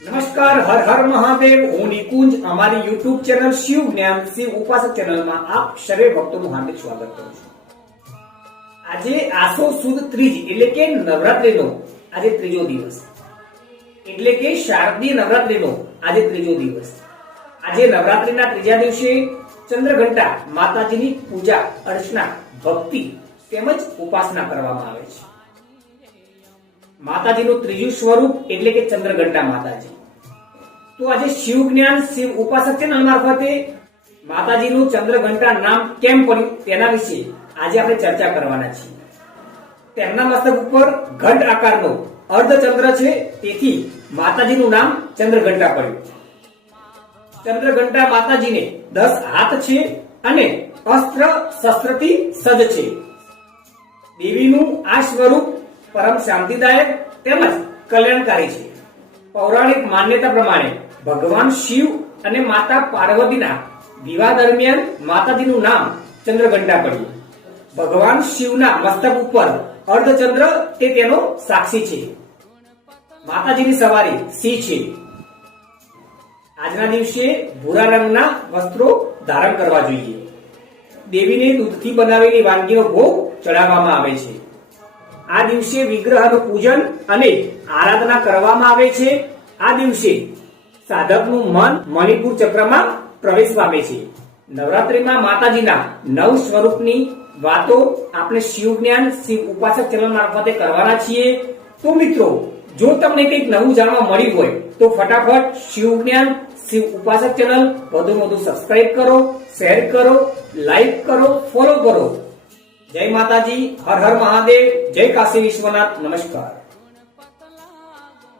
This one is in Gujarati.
નમસ્કાર, હર હર મહાદેવ. હું નિકુંજ. અમારી યુટ્યુબ ચેનલ શિવ જ્ઞાન શિવ ઉપાસક ચેનલમાં આપ સર્વે ભક્તોનું હાર્દિક સ્વાગત કરું છું. આજે આસો સુદ ત્રીજ એટલે કે નવરાત્રીનો આજે ત્રીજો દિવસ, એટલે કે શારદીય નવરાત્રીનો આજે ત્રીજો દિવસ. આજે નવરાત્રીના ત્રીજા દિવસે ચંદ્રઘંટા માતાજીની પૂજા અર્ચના ભક્તિ તેમજ ઉપાસના કરવામાં આવે છે. માતાજીનું ત્રીજું સ્વરૂપ એટલે કે ચંદ્રઘંટા માતાજી. તો આજે શિવ જ્ઞાન શિવ ઉપાસક ચેનલ મારફતે માતાજીનું ચંદ્રઘંટા નામ કેમ પડ્યું તેના વિશે આજે આપણે ચર્ચા કરવાના છીએ. તેમના મસ્તક ઉપર ઘંટ આકારનો અર્ધચંદ્ર છે, તેથી માતાજીનું નામ ચંદ્રઘંટા પડ્યું. ચંદ્રઘંટા માતાજીને 10 હાથ છે અને અસ્ત્ર શસ્ત્રથી સજ્જ છે. દેવીનું આ સ્વરૂપ પરમ શાંતિદાયક તેમજ કલ્યાણકારી છે. પૌરાણિક માન્યતા પ્રમાણે ભગવાન શિવ અને માતા પાર્વતીના વિવાહ દરમિયાન માતાજીનું નામ ચંદ્રઘંટા પડ્યું. ભગવાન શિવના મસ્તક ઉપર અર્ધચંદ્ર તે તેનો સાક્ષી છે. માતાજીની સવારી સિંહ છે. આજના દિવસે ભૂરા રંગના વસ્ત્રો ધારણ કરવા જોઈએ. દેવીને દૂધથી બનાવેલી વાનગીનો ભોગ ચડાવવામાં આવે છે. આ દિવસે વિગ્રહનું પૂજન અને આરાધના કરવામાં આવે છે. આ દિવસે સાધકનું મન મણિપુર ચક્રમાં પ્રવેશ પામે છે. નવરાત્રીમાં માતાજીના 9 સ્વરૂપની વાતો આપણે શિવ જ્ઞાન શિવ ઉપાસક ચેનલ મારફતે કરવાના છીએ. તો મિત્રો, જો તમને કંઈક નવું જાણવા મળ્યું હોય તો ફટાફટ શિવ જ્ઞાન શિવ ઉપાસક ચેનલ વધુ સબસ્ક્રાઇબ કરો, શેર કરો, લાઈક કરો, ફોલો કરો. જય માતાજી, હર હર મહાદેવ, જય કાશી વિશ્વનાથ. નમસ્કાર.